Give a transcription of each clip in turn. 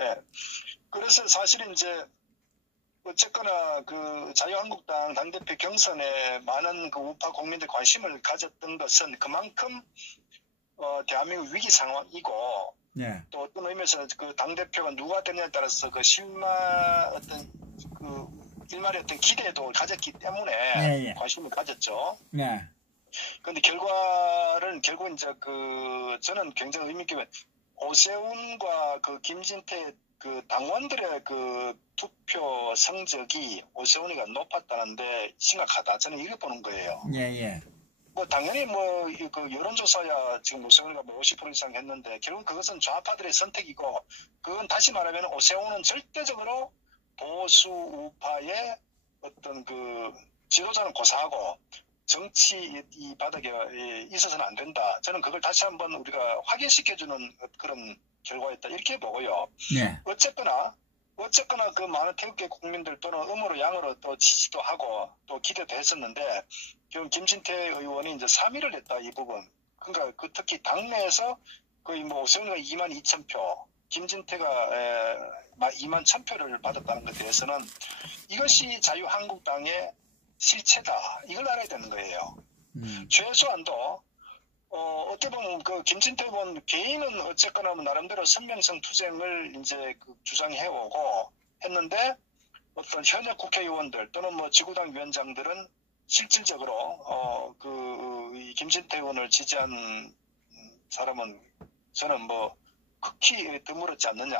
예. 그래서 사실은 이제 어쨌거나 그 자유한국당 당대표 경선에 많은 그 우파 국민들 관심을 가졌던 것은 그만큼 대한민국 위기 상황이고 예. 또 어떤 의미에서 그 당대표가 누가 되느냐에 따라서 그 어떤 그 일말의 어떤 기대도 가졌기 때문에 예, 예. 관심을 가졌죠. 예. 그런데 결과는 결국 이제 그 저는 굉장히 의미 있게 오세훈과 그 김진태 그 당원들의 그 투표 성적이 오세훈이가 높았다는데 심각하다. 저는 이렇게 보는 거예요. 예, 예. 뭐 당연히 뭐 그 여론조사야 지금 오세훈이가 뭐 50% 이상 했는데 결국 그것은 좌파들의 선택이고 그건 다시 말하면 오세훈은 절대적으로 보수 우파의 어떤 그 지도자는 고사하고 정치 이 바닥에 있어서는 안 된다. 저는 그걸 다시 한번 우리가 확인시켜주는 그런 결과였다. 이렇게 보고요. 네. 어쨌거나 그 많은 태극기 국민들 또는 음으로 양으로 또 지지도 하고 또 기대도 했었는데 지금 김진태 의원이 이제 3위를 했다. 이 부분. 그러니까 그 특히 당내에서 거의 뭐 오세훈이가 22,000표, 김진태가 21,000표를 받았다는 것에 대해서는 이것이 자유한국당의 실체다. 이걸 알아야 되는 거예요. 최소한도 어떻게 보면 그 김진태 의원 개인은 어쨌거나 나름대로 선명성 투쟁을 이제 그 주장해오고 했는데 어떤 현역 국회의원들 또는 뭐 지구당 위원장들은 실질적으로 이 김진태 의원을 지지한 사람은 저는 뭐 극히 드물었지 않느냐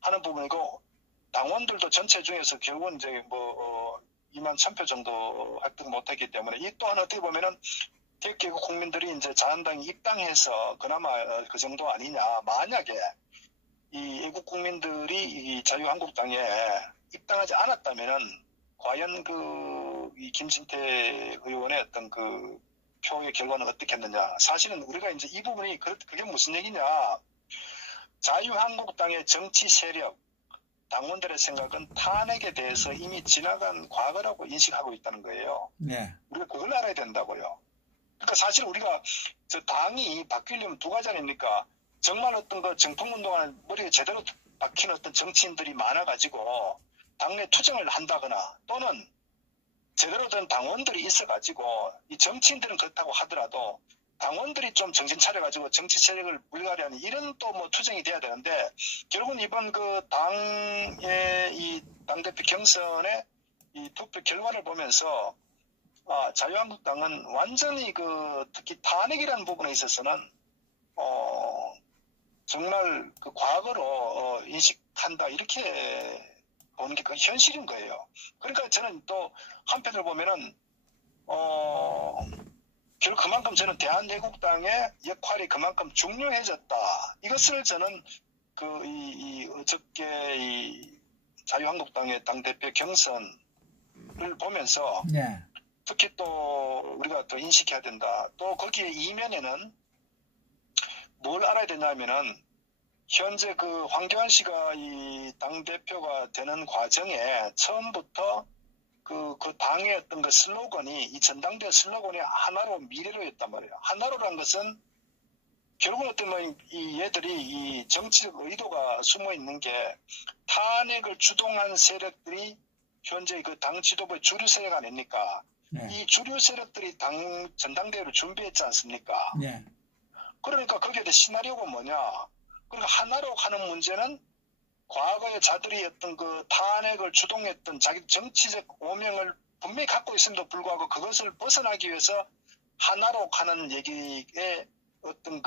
하는 부분이고 당원들도 전체 중에서 결국은 이제 뭐 21,000표 정도 획득 못했기 때문에 이 또한 어떻게 보면은 대개국 국민들이 이제 자한당이 입당해서 그나마 그 정도 아니냐. 만약에 이 애국 국민들이 이 자유한국당에 입당하지 않았다면은 과연 이 김진태 의원의 어떤 그 표의 결과는 어떻겠느냐. 사실은 우리가 이제 이 부분이 그게 무슨 얘기냐. 자유한국당의 정치 세력, 당원들의 생각은 탄핵에 대해서 이미 지나간 과거라고 인식하고 있다는 거예요. 네. 우리가 그걸 알아야 된다고요. 그러니까 사실 우리가 저 당이 바뀌려면 두 가지 아닙니까? 정말 어떤 그 정통운동하는 머리에 제대로 박힌 어떤 정치인들이 많아가지고 당내 투쟁을 한다거나 또는 제대로 된 당원들이 있어가지고 이 정치인들은 그렇다고 하더라도 당원들이 좀 정신 차려가지고 정치 세력을 물갈이하는 이런 또 뭐 투쟁이 돼야 되는데 결국은 이번 그 당의 이 당대표 경선의 이 투표 결과를 보면서 자유한국당은 완전히 특히 탄핵이라는 부분에 있어서는 정말 그 과거로 인식한다 이렇게 보는 게 그 현실인 거예요. 그러니까 저는 또 한편으로 보면은 결국 그만큼 저는 대한애국당의 역할이 그만큼 중요해졌다. 이것을 저는 어저께 이 자유한국당의 당대표 경선을 보면서 네. 특히 또 우리가 또 인식해야 된다. 또 거기에 이면에는 뭘 알아야 되냐면은 현재 그 황교안 씨가 이 당대표가 되는 과정에 처음부터 그 당의 어떤 그 슬로건이 이 전당대 슬로건이 하나로 미래로였단 말이에요. 하나로란 것은 결국은 어떤 이 얘들이 이 정치적 의도가 숨어 있는 게 탄핵을 주동한 세력들이 현재 그 당 지도부의 주류 세력 아닙니까? 네. 이 주류 세력들이 전당대회를 준비했지 않습니까? 네. 그러니까 거기에 대한 시나리오가 뭐냐? 그러니까 하나로 하는 문제는 과거에 자들이 어떤 그 탄핵을 주동했던 자기 정치적 오명을 분명히 갖고 있음에도 불구하고 그것을 벗어나기 위해서 하나로 가는 얘기에 어떤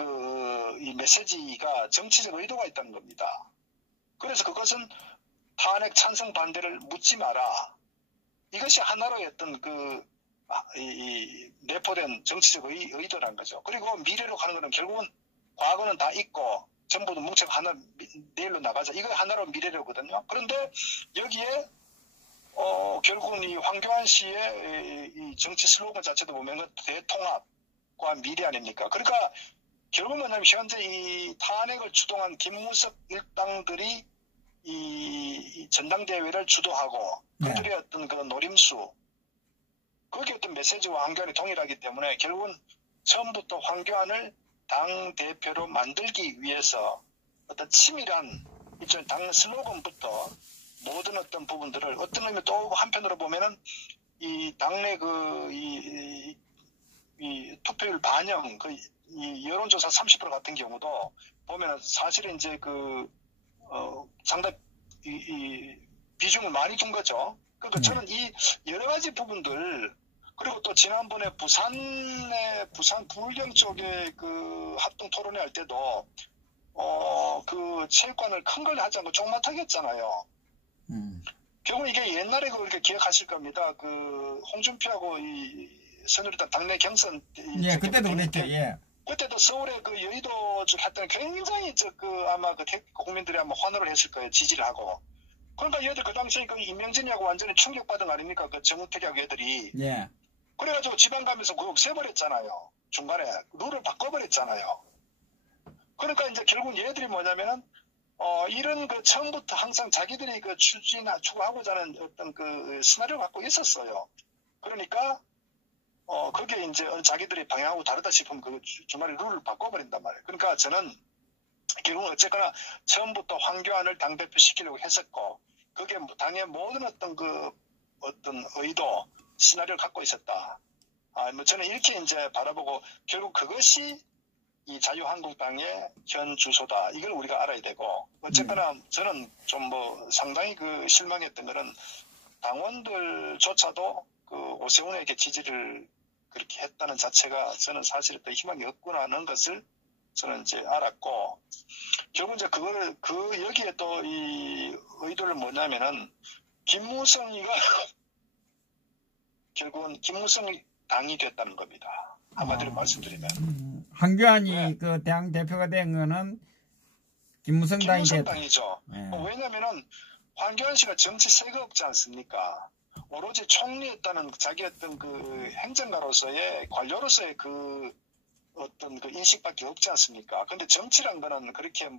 이 메시지가 정치적 의도가 있다는 겁니다. 그래서 그것은 탄핵 찬성 반대를 묻지 마라. 이것이 하나로의 어떤 내포된 정치적 의도라는 거죠. 그리고 미래로 가는 것은 결국은 과거는 다 잊고 전부 뭉쳐서 하나 내일로 나가자. 이거 하나로 미래로거든요. 그런데 여기에 결국은 이 황교안 씨의 이 정치 슬로건 자체도 보면 대통합과 미래 아닙니까? 그러니까 결국은 뭐냐면 현재 이 탄핵을 주동한 김무석 일당들이 이 전당대회를 주도하고 그들의 어떤 그 노림수 거기에 어떤 메시지와 황교안이 동일하기 때문에 결국은 처음부터 황교안을 당 대표로 만들기 위해서 어떤 치밀한 일종의 당 슬로건부터 모든 어떤 부분들을 어떤 의미 또 한편으로 보면은 이 당내 이 투표율 반영 이 여론조사 30% 같은 경우도 보면은 사실은 이제 상당히 이 비중을 많이 둔 거죠. 그러니까 저는 이 여러 가지 부분들 그리고 또 지난번에 부산 부울경 쪽에 그 합동 토론회 할 때도 그 체육관을 큰 걸 하지 않고 조그맣게 했잖아요. 결국 이게 옛날에 그렇게 기억하실 겁니다. 그 홍준표하고 이 새누리당 당내 경선 예, 그때도 그랬죠. 예. 그때도 서울에 그 여의도 쪽 했더니 굉장히 아마 국민들이 아마 환호를 했을 거예요. 지지를 하고. 그러니까 얘들 그 당시에 그 이명진이하고 완전히 충격받은 거 아닙니까? 그 정우택하고 얘들이. 예. 그래가지고 지방 가면서 그거 없애버렸잖아요. 중간에 룰을 바꿔버렸잖아요. 그러니까 이제 결국 얘들이 뭐냐면은 이런 그 처음부터 항상 자기들이 그 추구하고자 하는 어떤 그 시나리오를 갖고 있었어요. 그러니까 그게 이제 자기들이 방향하고 다르다 싶으면 그 중간에 룰을 바꿔버린단 말이에요. 그러니까 저는 결국 어쨌거나 처음부터 황교안을 당대표 시키려고 했었고 그게 당의 모든 어떤 의도 시나리오를 갖고 있었다. 뭐 저는 이렇게 이제 바라보고 결국 그것이 이 자유한국당의 현 주소다. 이걸 우리가 알아야 되고 어쨌거나 저는 좀 상당히 그 실망했던 거는 당원들조차도 그 오세훈에게 지지를 그렇게 했다는 자체가 저는 사실 더 희망이 없구나 하는 것을 저는 이제 알았고 결국 이제 여기에 또 이 의도를 뭐냐면은 김무성이가 결국은 김무성이 당이 됐다는 겁니다. 한마디로 말씀드리면. 황교안이 네. 그 당 대표가 된 거는 김무성 당이 됐다. 당이죠. 네. 왜냐면은 황교안 씨가 정치 세가 없지 않습니까? 오로지 총리였다는 자기 어떤 그 행정가로서의 관료로서의 그 어떤 그 인식밖에 없지 않습니까? 근데 정치란 거는 그렇게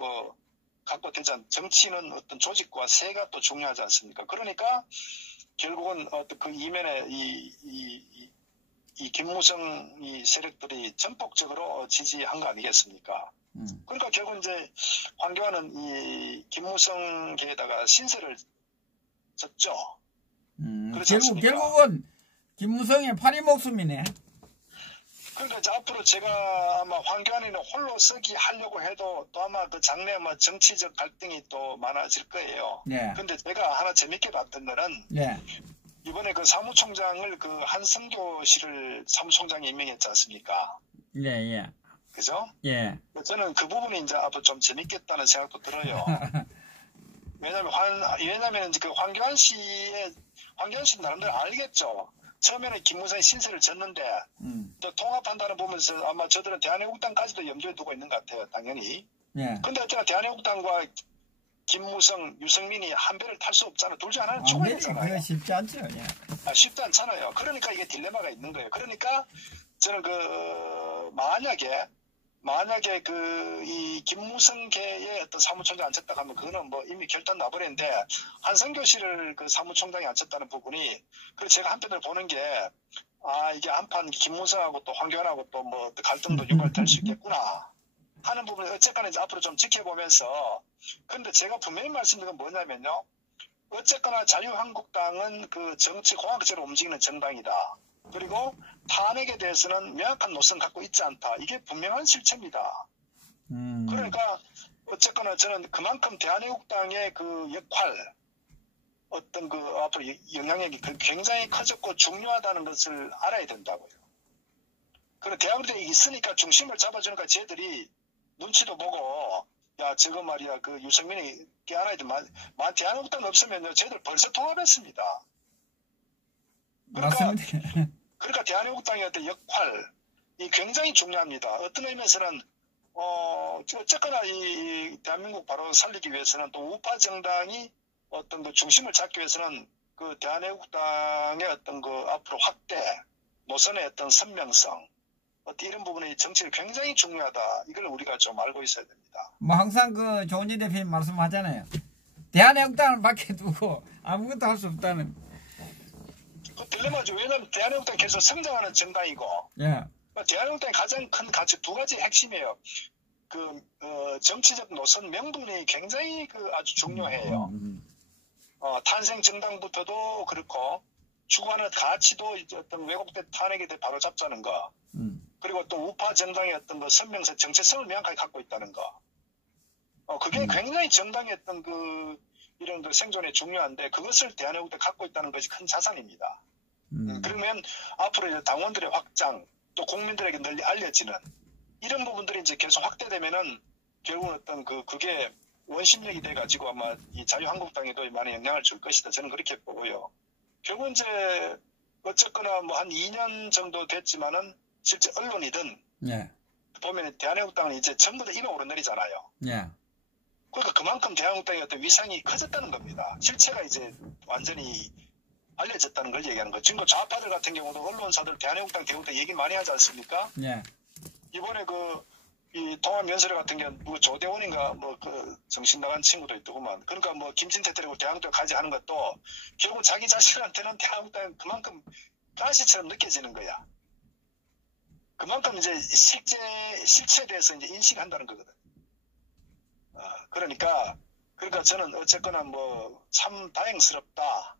갖고 되지 정치는 어떤 조직과 세가 또 중요하지 않습니까? 그러니까 결국은 어떤 그 이면에 이 김무성 이 세력들이 전폭적으로 지지한 거 아니겠습니까? 그러니까 결국 이제 황교안은 이 김무성계에다가 신세를 졌죠. 결국은 김무성의 파리 목숨이네. 그러니까 이제 앞으로 제가 아마 황교안이는 홀로 서기 하려고 해도 또 아마 그 장래 정치적 갈등이 또 많아질 거예요. 네. 근데 제가 하나 재밌게 봤던 거는 네. 이번에 그 사무총장을 그 한성교 씨를 사무총장에 임명했지 않습니까? 예, 예. 그죠? 예. 저는 그 부분이 이제 앞으로 좀 재밌겠다는 생각도 들어요. 왜냐면 그 황교안 씨는 나름대로 알겠죠. 처음에는 김무성이 신세를 졌는데 또 통합한다는 보면서 아마 저들은 대한애국당까지도 염두에 두고 있는 것 같아요. 당연히. 예. 근데 어쨌든 대한애국당과 김무성, 유승민이 한 배를 탈 수 없잖아요. 둘 중 하나는 죽어야 되잖아요. 그거 쉽지 않죠. 예. 쉽지 않잖아요. 그러니까 이게 딜레마가 있는 거예요. 그러니까 저는 만약에 이 김무성계의 어떤 사무총장 앉혔다 하면 그거는 이미 결단 나버렸는데 한성교 씨를 그 사무총장에 앉혔다는 부분이 그리고 제가 한편으로 보는 게 이게 한판 김무성하고 또 황교안하고 또 갈등도 유발될 수 있겠구나 하는 부분을 어쨌거나 이제 앞으로 좀 지켜보면서 근데 제가 분명히 말씀드린 건 뭐냐면요. 어쨌거나 자유한국당은 그 정치 공학제로 움직이는 정당이다. 그리고 탄핵에 대해서는 명확한 노선 갖고 있지 않다. 이게 분명한 실체입니다. 그러니까 어쨌거나 저는 그만큼 대한애국당의 그 역할 어떤 그 앞으로 영향력이 굉장히 커졌고 중요하다는 것을 알아야 된다고요. 그리고 대한민국이 있으니까 중심을 잡아주니까 쟤들이 눈치도 보고 야 저거 말이야 그 유승민이 깨안아야 돼. 대한민국당 없으면요 쟤들 벌써 통합했습니다. 그러니까 대한민국당의 어떤 역할이 굉장히 중요합니다. 어떤 의미에서는 어쨌거나 이 대한민국 바로 살리기 위해서는 또 우파 정당이 어떤 그 중심을 잡기 위해서는 그 대한애국당의 어떤 그 앞으로 확대 노선의 어떤 선명성 어떤 이런 부분이 정치가 굉장히 중요하다. 이걸 우리가 좀 알고 있어야 됩니다. 항상 그 조은진 대표님 말씀하잖아요. 대한애국당을 밖에 두고 아무것도 할 수 없다는. 그 딜레마죠. 왜냐하면 대한애국당이 계속 성장하는 정당이고 예. 대한애국당의 가장 큰 가치 두 가지 핵심이에요. 정치적 노선 명분이 굉장히 아주 중요해요. 탄생 정당부터도 그렇고 추구하는 가치도 이제 어떤 왜곡된 탄핵에 대해 바로 잡자는 거. 그리고 또 우파 정당의 어떤 선명성, 정체성을 명확하게 갖고 있다는 거. 그게 굉장히 정당의 어떤 이런 생존에 중요한데 그것을 대한민국에 갖고 있다는 것이 큰 자산입니다. 그러면 앞으로 이제 당원들의 확장, 또 국민들에게 널리 알려지는 이런 부분들이 이제 계속 확대되면은 결국은 어떤 그게 원심력이 돼가지고 아마 이 자유한국당에도 많은 영향을 줄 것이다. 저는 그렇게 보고요. 결국 이제 어쨌거나 뭐 한 2년 정도 됐지만은 실제 언론이든 예. 보면 대한민국당은 이제 전부 다 이마 오르내리잖아요. 예. 그러니까 그만큼 대한민국당의 어떤 위상이 커졌다는 겁니다. 실체가 이제 완전히 알려졌다는 걸 얘기하는 거죠. 지금 좌파들 같은 경우도 언론사들 대한민국당 대우때 얘기 많이 하지 않습니까? 예. 이번에 이 통합연설회 같은 경우는 뭐 조대원인가 정신 나간 친구도 있더구만. 그러니까 뭐 김진태 데리고 대한민국당 가지 하는 것도 결국 자기 자신한테는 대한민국당은 그만큼 가시처럼 느껴지는 거야. 그만큼 이제 실체에 대해서 이제 인식한다는 거거든. 그러니까 저는 어쨌거나 뭐 참 다행스럽다.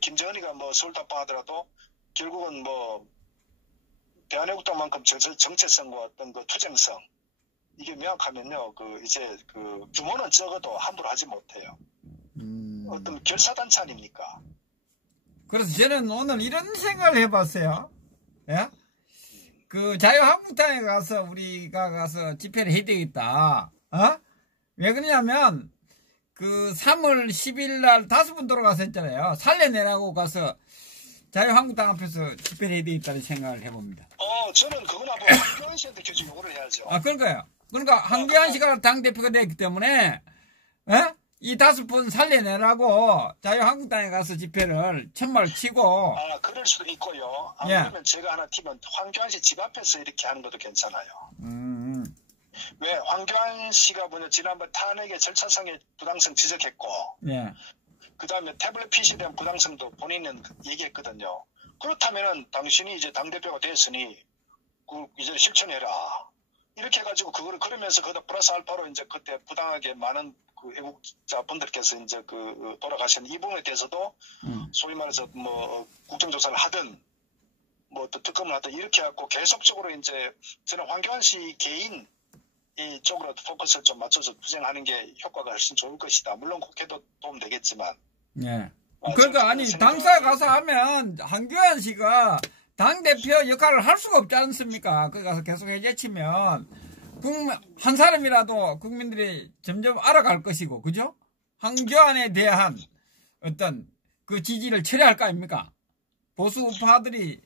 김정은이가 서울답방 하더라도 결국은 대한민국당만큼 정체성과 어떤 투쟁성 이게 명확하면요 이제 규모는 적어도 함부로 하지 못해요. 어떤 결사단체 아닙니까? 그래서 저는 오늘 이런 생각을 해봤어요. 예? 자유한국당에 가서 우리가 가서 집회를 해야 되겠다. 왜 그러냐면 3월 10일 날 5분 돌아가서 했잖아요. 살려내라고 가서 자유한국당 앞에서 집회를 해야 되겠다는 생각을 해봅니다. 저는 그건 앞으로 한교안 씨한테 계속 요구를 해야죠. 그러니까요. 그러니까 한교안 씨가 당대표가 됐기 때문에 이 5분 살려내라고 자유한국당에 가서 집회를 천막을 치고. 그럴 수도 있고요. 그러면 제가 하나 팁은 황교안 씨 집 앞에서 이렇게 하는 것도 괜찮아요. 왜 황교안 씨가 지난번 탄핵의 절차상의 부당성 지적했고, 예. 그 다음에 태블릿 PC에 대한 부당성도 본인은 얘기했거든요. 그렇다면은 당신이 이제 당대표가 됐으니 이제 실천해라. 이렇게 해가지고 그러면서 거기다 플러스 알파로 이제 그때 부당하게 많은 애국자 분들께서 이제 돌아가신 이 부분에 대해서도 소위 말해서 국정조사를 하든 또 특검을 하든 이렇게 해갖고 계속적으로 이제 저는 황교안 씨 개인 이쪽으로 포커스를 좀 맞춰서 투쟁하는 게 효과가 훨씬 좋을 것이다. 물론 국회도 도움 되겠지만. 예. 그러니까 당사에 가서 하면 한교안 씨가 당대표 역할을 할 수가 없지 않습니까? 거기 가서 계속 해제치면 한 사람이라도 국민들이 점점 알아갈 것이고, 그죠? 한교안에 대한 어떤 지지를 철회할 거 아닙니까? 보수 우파들이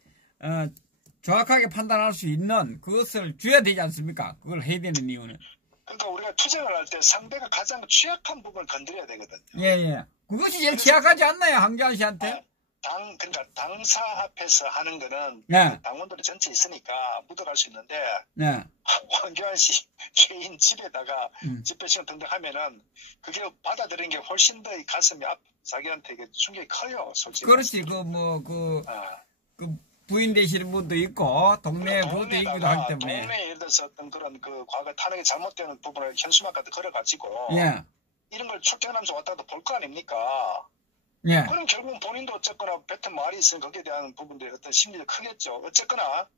정확하게 판단할 수 있는 그것을 줘야 되지 않습니까? 그걸 해야 되는 이유는. 그러니까 우리가 투쟁을 할 때 상대가 가장 취약한 부분을 건드려야 되거든요. 예. 그것이 제일 취약하지 않나요, 한교안 씨한테? 그러니까 당사 앞에서 하는 거는 당원들이 전체 있으니까 묻어갈 수 있는데 황교안 씨 개인 집에다가 집회 시간 등등 하면은 그게 받아들이는 게 훨씬 더 가슴이 자기한테 충격이 커요, 솔직히. 그렇지. 부인 되시는 분도 있고 동네 부도 있기도 하기 때문에 동네에 예를 들어서 어떤 그런 과거 탄핵이 잘못되는 부분을 현수막까지 걸어가지고 이런 걸 출퇴근하면서 왔다 갔다 볼 거 아닙니까? 그럼 결국은 본인도 어쨌거나 뱉은 말이 있으면 거기에 대한 부분들이 어떤 심리가 크겠죠. 어쨌거나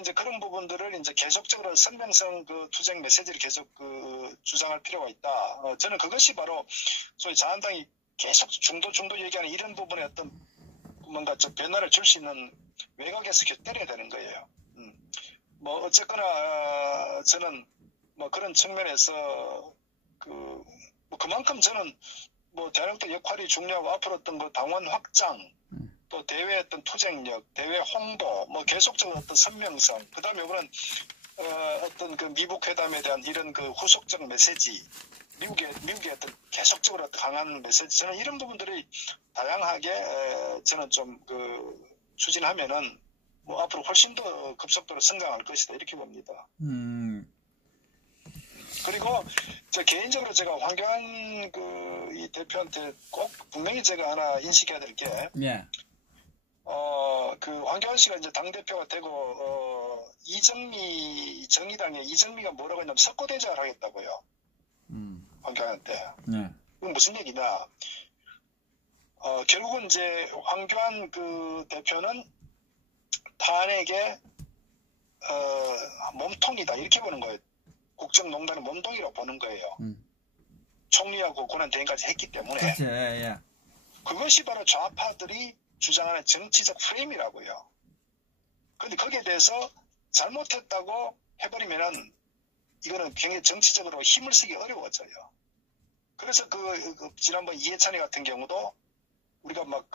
이제 그런 부분들을 이제 계속적으로 선명성 투쟁 메시지를 계속 주장할 필요가 있다. 저는 그것이 바로 소위 자한당이 계속 중도 얘기하는 이런 부분에 어떤 뭔가 변화를 줄 수 있는 외곽에서 계속 때려야 되는 거예요. 어쨌거나 저는 그런 측면에서 그만큼 저는 대한민국의 역할이 중요하고 앞으로 어떤 당원 확장, 또 대외 어떤 투쟁력, 대외 홍보, 계속적인 어떤 선명성, 그 다음에 이거는 어떤 미북 회담에 대한 이런 후속적 메시지, 미국의 어떤 계속적으로 강한 메시지, 저는 이런 부분들이 다양하게 저는 좀 추진하면은 앞으로 훨씬 더 급속도로 성장할 것이다 이렇게 봅니다. 그리고 개인적으로 제가 황교안 이 대표한테 꼭 분명히 제가 하나 인식해야 될 게 그 황교안 씨가 이제 당대표가 되고, 정의당의 이정미가 뭐라고 했냐면 석고대장을 하겠다고요. 황교안한테. 네. 그건 무슨 얘기냐. 결국은 이제 황교안 그 대표는 탄핵의, 몸통이다. 이렇게 보는 거예요. 국정농단의 몸통이라고 보는 거예요. 총리하고 권한 대행까지 했기 때문에. 그렇죠. 예. 그것이 바로 좌파들이 주장하는 정치적 프레임이라고요. 그런데 거기에 대해서 잘못했다고 해버리면은 이거는 굉장히 정치적으로 힘을 쓰기 어려워져요. 그래서 지난번 이해찬이 같은 경우도 우리가 막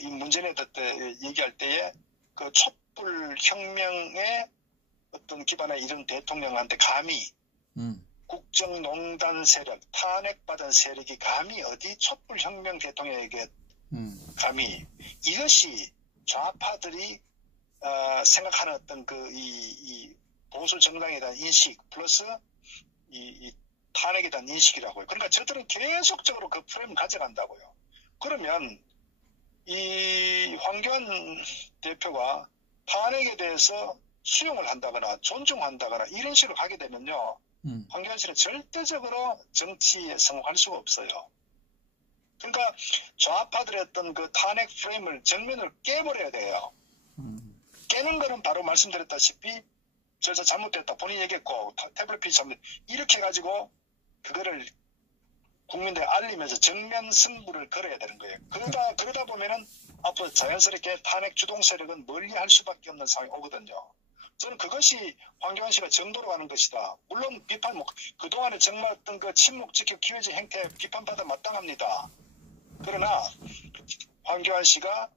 이 문재인 때 얘기할 때에 그 촛불 혁명의 어떤 기반에 이른 대통령한테 감히 국정농단 세력, 탄핵받은 세력이 감히 어디 촛불 혁명 대통령에게 감히 이것이 좌파들이 생각하는 어떤 이 보수 정당에 대한 인식 플러스 이 탄핵에 대한 인식이라고요. 그러니까 저들은 계속적으로 그 프레임을 가져간다고요. 그러면 이 황교안 대표가 탄핵에 대해서 수용을 한다거나 존중한다거나 이런 식으로 가게 되면요. 황교안 씨는 절대적으로 정치에 성공할 수가 없어요. 그러니까 좌파들의 어떤 그 탄핵 프레임을 정면으로 깨버려야 돼요. 깨는 거는 바로 말씀드렸다시피 저 잘못됐다 본인이 얘기했고 태블릿 PC 잘못 이렇게 해가지고 그거를 국민들에 알리면서 정면 승부를 걸어야 되는 거예요. 그러다 보면은 앞으로 자연스럽게 탄핵 주동 세력은 멀리할 수밖에 없는 상황이 오거든요. 저는 그것이 황교안 씨가 정도로 가는 것이다. 물론 비판 그동안에 정말 어떤 그 침묵 지켜 기회제 행태 비판받아 마땅합니다. 그러나 황교안 씨가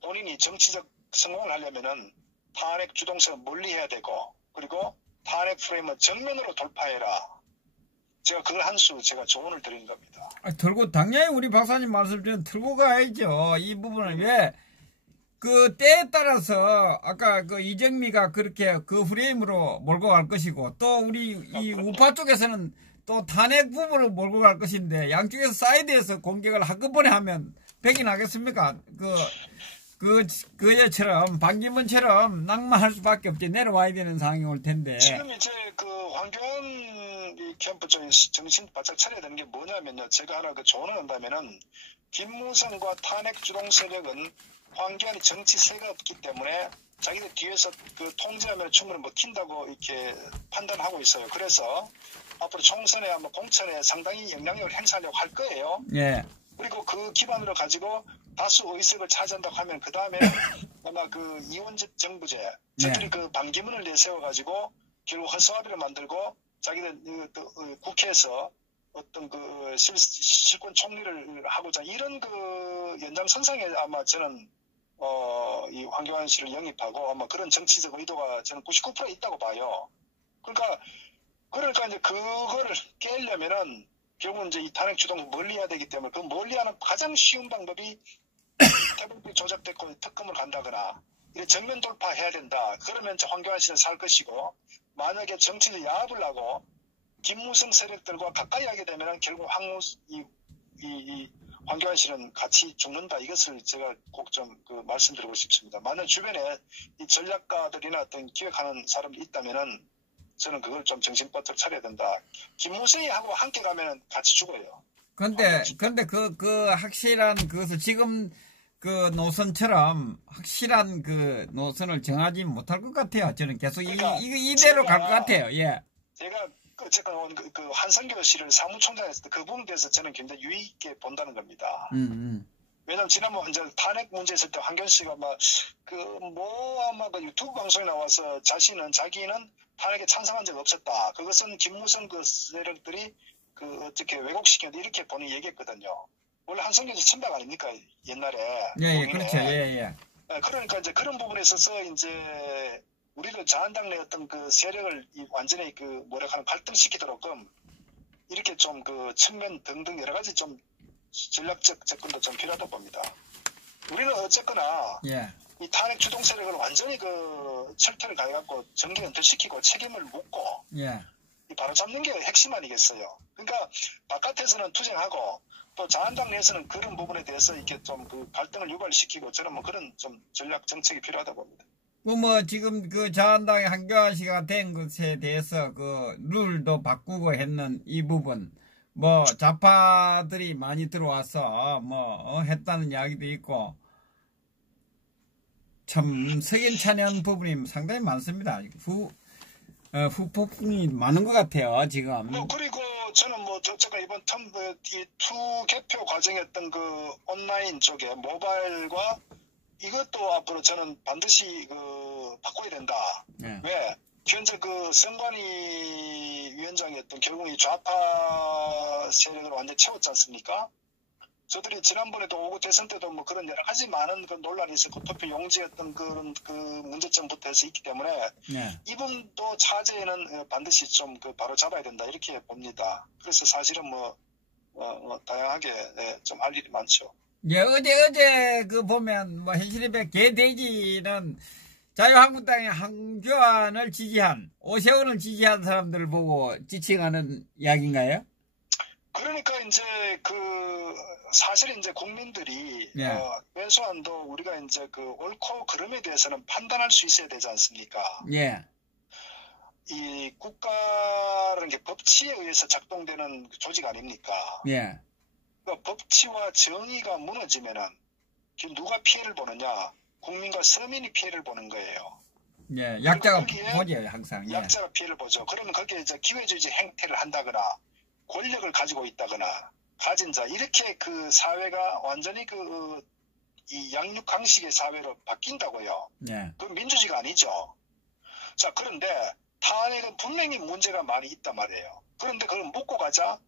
본인이 정치적 성공을 하려면은 탄핵 주동세를 멀리해야 되고 그리고 탄핵 프레임은 정면으로 돌파해라. 제가 그걸 한 수 제가 조언을 드린 겁니다. 당연히 우리 박사님 말씀처럼 들고 가야죠. 이 부분을 왜 그 때에 따라서 아까 그 이정미가 그렇게 그 프레임으로 몰고 갈 것이고 또 우리 이 우파 쪽에서는 또 탄핵 부분을 몰고 갈 것인데 양쪽에서 사이드에서 공격을 한꺼번에 하면 백이 나겠습니까? 그제처럼 반기문처럼 낭만할 수밖에 없지 내려와야 되는 상황이 올 텐데. 지금 이제 그 황교안 캠프 쪽에 정신 바짝 차려야 되는 게 뭐냐면요. 제가 하나 그 조언을 한다면은 김무성과 탄핵 주동 세력은 황교안이 정치세가 없기 때문에 자기들 뒤에서 그 통제하면 충분히 먹힌다고 이렇게 판단하고 있어요. 그래서 앞으로 총선에 아마 공천에 상당히 영향력을 행사하려고 할 거예요. 예. 그리고 그 기반으로 가지고 다수 의석을 차지한다고 하면 그 다음에는 아마 그 이원집 정부제 저들이 그 반기문을 내세워가지고 결국 허수아비를 만들고 자기들 국회에서 어떤 그 실권 총리를 하고자 이런 그 연장선상에 아마 저는 이 황교안 씨를 영입하고 아마 그런 정치적 의도가 저는 99% 있다고 봐요. 그러니까 이제 그거를 깨려면은 결국은 이제 이 탄핵 주동을 멀리해야 되기 때문에 그 멀리하는 가장 쉬운 방법이 태블릿 조작됐고 특검을 간다거나 이렇게 정면 돌파해야 된다. 그러면 이제 황교안 씨는 살 것이고 만약에 정치적 야합을 하고 김무성 세력들과 가까이 하게 되면 결국 황교안 씨는 같이 죽는다. 이것을 제가 꼭 좀 말씀드리고 싶습니다. 만약 주변에 이 전략가들이나 어떤 기획하는 사람이 있다면은 저는 그걸 좀 정신 바짝 차려야 된다. 김무성이 하고 함께 가면은 같이 죽어요. 근데 그 확실한 그것을 지금 그 노선처럼 확실한 그 노선을 정하지 못할 것 같아요. 저는 계속 그러니까 이대로 갈 것 같아요. 예. 제가 어쨌건 그 한성교 씨를 사무총장 했을 때 그 부분에 대해서 저는 굉장히 유의 있게 본다는 겁니다. 왜냐면 지난번 이제 탄핵 문제 있을 때 황교안 씨가 아마 그 유튜브 방송에 나와서 자기는 탄핵에 찬성한 적 없었다. 그것은 김무성 그 세력들이 어떻게 왜곡시켰는데 이렇게 본인이 얘기했거든요. 원래 한성교 씨 친박 아닙니까? 옛날에. 예, 그렇죠. 예. 그러니까 이제 그런 부분에 있어서 이제 우리를 자한당 내 어떤 그 세력을 완전히 갈등시키도록끔 이렇게 좀 그 측면 등등 여러 가지 좀 전략적 접근도 좀 필요하다고 봅니다. 우리는 어쨌거나 이 탄핵 주동 세력을 완전히 철퇴를 가해갖고 정계 은퇴시키고 책임을 묻고 바로잡는 게 핵심 아니겠어요. 그러니까 바깥에서는 투쟁하고 또 자한당 내에서는 그런 부분에 대해서 이렇게 좀 그 갈등을 유발시키고 저는 뭐 그런 좀 전략 정책이 필요하다 봅니다. 뭐 지금 그 자한당의 한교안 씨가 된 것에 대해서 그 룰도 바꾸고 했는 이 부분 뭐 좌파들이 많이 들어와서 뭐 했다는 이야기도 있고 참 석연찮은 부분이 상당히 많습니다. 후폭풍이 많은 것 같아요 지금. 뭐 그리고 저는 뭐 제가 이번 이 투 개표 과정이었던 그 온라인 쪽에 모바일과 이것도 앞으로 저는 반드시 그 바꿔야 된다. 네. 왜? 현재 그 선관위 위원장이었던 결국 이 좌파 세력을 완전히 채웠지 않습니까? 저들이 지난번에도 오고 대선 때도 뭐 그런 여러 가지 많은 그 논란이 있었고 투표 용지였던 그런 그 문제점부터 해서 있기 때문에 네. 이분도 차제에는 반드시 좀 그 바로 잡아야 된다 이렇게 봅니다. 그래서 사실은 뭐 다양하게 좀 할 일이 많죠. 예, 어제 그 보면 뭐 현실입의 개돼지는 자유한국당의 한교안을 지지한 오세훈을 지지한 사람들을 보고 지칭하는 이야기인가요? 그러니까 이제 그 사실 이제 국민들이 예. 최소한도 우리가 이제 그 옳고 그름에 대해서는 판단할 수 있어야 되지 않습니까? 예. 이 국가라는 게 법치에 의해서 작동되는 조직 아닙니까? 예. 그러니까 법치와 정의가 무너지면은 누가 피해를 보느냐? 국민과 서민이 피해를 보는 거예요. 예. 약자가 보죠 항상. 예. 약자가 피해를 보죠. 그러면 거기에 이제 기회주의 행태를 한다거나 권력을 가지고 있다거나 가진 자 이렇게 그 사회가 완전히 그 이 양육강식의 사회로 바뀐다고요. 예. 그 민주주의가 아니죠. 자 그런데 탄핵은 분명히 문제가 많이 있단 말이에요. 그런데 그걸 묻고 가자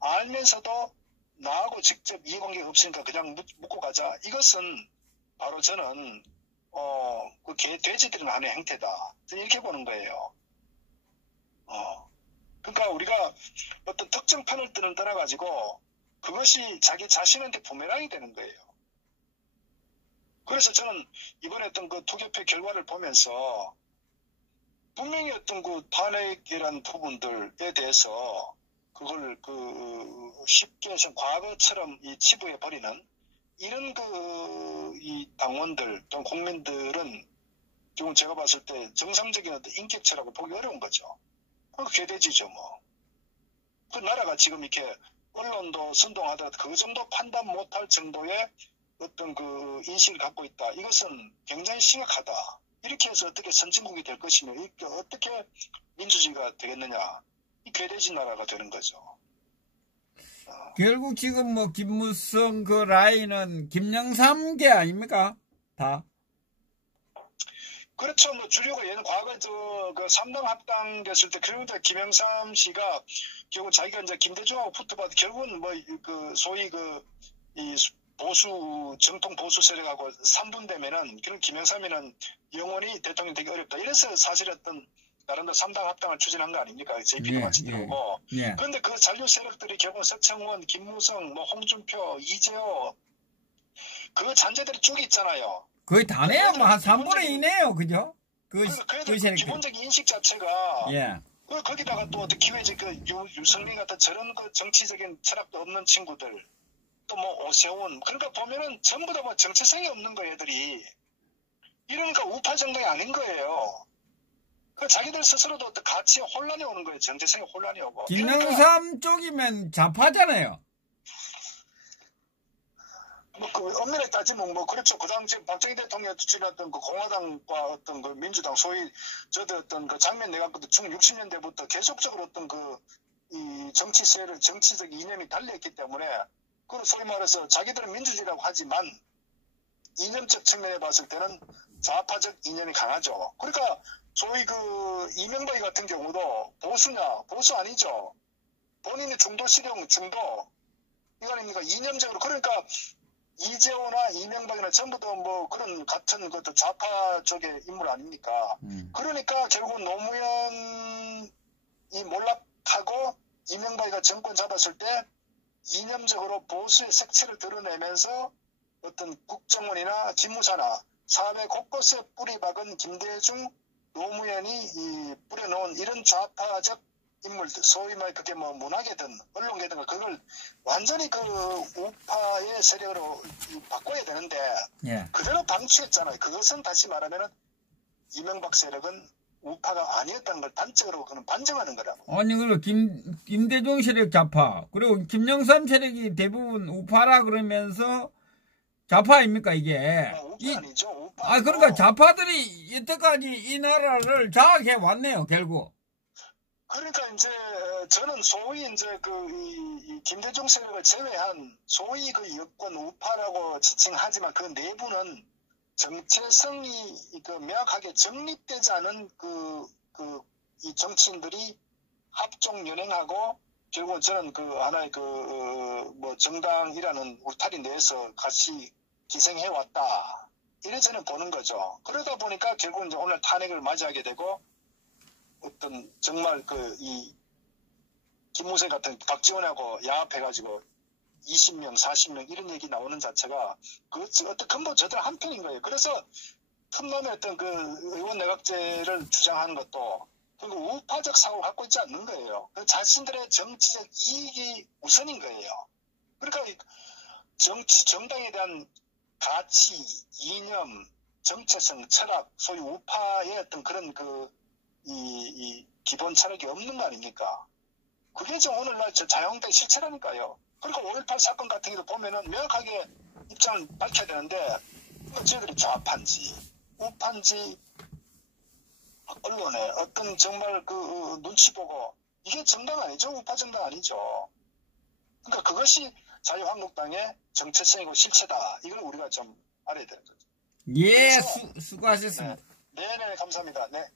알면서도 나하고 직접 이해관계가 없으니까 그냥 묻고 가자. 이것은 바로 저는 그 돼지들이 하는 행태다. 이렇게 보는 거예요. 그러니까 우리가 어떤 특정 편을 떠나가지고 그것이 자기 자신한테 부메랑이 되는 거예요. 그래서 저는 이번에 어떤 그 투개표 결과를 보면서 분명히 어떤 그 탄핵이라는 부분들에 대해서 그걸 그 쉽게 좀 과거처럼 이 치부해 버리는 이런 그 이 당원들 또 국민들은 지금 제가 봤을 때 정상적인 어떤 인격체라고 보기 어려운 거죠. 그 개돼지죠 뭐. 그 나라가 지금 이렇게 언론도 선동하더라도 그 정도 판단 못할 정도의 어떤 그 인식을 갖고 있다. 이것은 굉장히 심각하다. 이렇게 해서 어떻게 선진국이 될 것이며 이렇게 어떻게 민주주의가 되겠느냐. 이 개돼지 나라가 되는 거죠. 결국 지금 뭐 김무성 그 라인은 김영삼계 아닙니까? 다. 그렇죠. 뭐 주류가 얘는 과거 그 3당 합당 됐을 때 결국 김영삼 씨가 결국 자기가 이제 김대중하고 붙어봐도 결국은 뭐 그 소위 그 이 보수 정통 보수 세력하고 3분 되면은 그런 김영삼이는 영원히 대통령 되기 어렵다. 이래서 사실 어떤 나름대로 3당 합당을 추진한 거 아닙니까? JP도 같이 들어오고. 예. 그런데 그 잔류 세력들이 결국 서청원, 김무성, 뭐 홍준표, 이재호 그 잔재들이 쭉 있잖아요. 거의 다 내요. 뭐 한 3분의 2네요. 그죠? 그 기본적인 인식 자체가 예. 거기다가 또 기회적 그 유승민 같은 저런 그 정치적인 철학도 없는 친구들 또 뭐 오세훈 그러니까 보면은 전부 다 뭐 정체성이 없는 거 애들이 이러니까 우파 정당이 아닌 거예요. 그 자기들 스스로도 같이 혼란이 오는 거예요. 정체성이 혼란이 오고. 김영삼 쪽이면 좌파잖아요. 뭐 그 엄밀히 따지면 뭐 그렇죠. 그 당시 박정희 대통령이 추진했던 그 공화당과 어떤 그 민주당 소위 저도 어떤 그 장면 내각부터 중 60년대부터 계속적으로 어떤 그 이 정치적 이념이 달려있기 때문에 그 소위 말해서 자기들은 민주주의라고 하지만 이념적 측면에 봤을 때는 좌파적 이념이 강하죠. 그러니까 소위 그 이명박이 같은 경우도 보수냐? 보수 아니죠. 본인이 중도 실용 중도 이거 아닙니까? 이념적으로 그러니까 이재호나 이명박이나 전부 다 뭐 그런 같은 것도 좌파 쪽의 인물 아닙니까? 그러니까 결국 노무현이 몰락하고 이명박이가 정권 잡았을 때 이념적으로 보수의 색채를 드러내면서 어떤 국정원이나 기무사나 사회 곳곳에 뿌리 박은 김대중, 노무현이 뿌려놓은 이런 좌파적 인물들, 소위 말 그게 뭐 문화계든 언론계든 그걸 완전히 그 우파의 세력으로 바꿔야 되는데 예. 그대로 방치했잖아요. 그것은 다시 말하면은 이명박 세력은 우파가 아니었다는 걸 단적으로 그는 반증하는 거라고. 아니, 그리고 김대중 세력 좌파, 그리고 김영삼 세력이 대부분 우파라 그러면서 좌파 아닙니까, 이게? 우파 아니죠. 우파. 그러니까 좌파들이 여태까지 이 나라를 장악해 왔네요, 결국. 그러니까 이제 저는 소위 이제 이 김대중 세력을 제외한 소위 그 여권 우파라고 지칭하지만 그 내부는 정체성이 그 명확하게 정립되지 않은 이 정치인들이 합종 연행하고 결국은 저는 그 하나의 뭐 정당이라는 울타리 내에서 같이 기생해 왔다. 이래 저는 보는 거죠. 그러다 보니까 결국 이제 오늘 탄핵을 맞이하게 되고 어떤 정말 이 김무성 같은 박지원하고 야합해가지고 20명, 40명 이런 얘기 나오는 자체가 그 어떤 근본 저들 한편인 거예요. 그래서 틈남의 어떤 그 의원 내각제를 주장하는 것도 그리고 우파적 사고를 갖고 있지 않는 거예요. 자신들의 정치적 이익이 우선인 거예요. 그러니까 정당에 대한 가치, 이념, 정체성, 철학, 소위 우파의 어떤 그런 이 기본 철학이 없는 거 아닙니까? 그게 좀 오늘날 자영대 실체라니까요. 그러니까 5.18 사건 같은 경우도 보면은 명확하게 입장을 밝혀야 되는데, 저희들이 좌파인지, 우파인지, 언론에 어떤 정말 눈치 보고, 이게 정당 아니죠? 우파 정당 아니죠? 그러니까 그것이 자유한국당의 정체성이고 실체다. 이걸 우리가 좀 알아야 되는 거죠. 예, 수고하셨습니다. 네, 감사합니다. 네.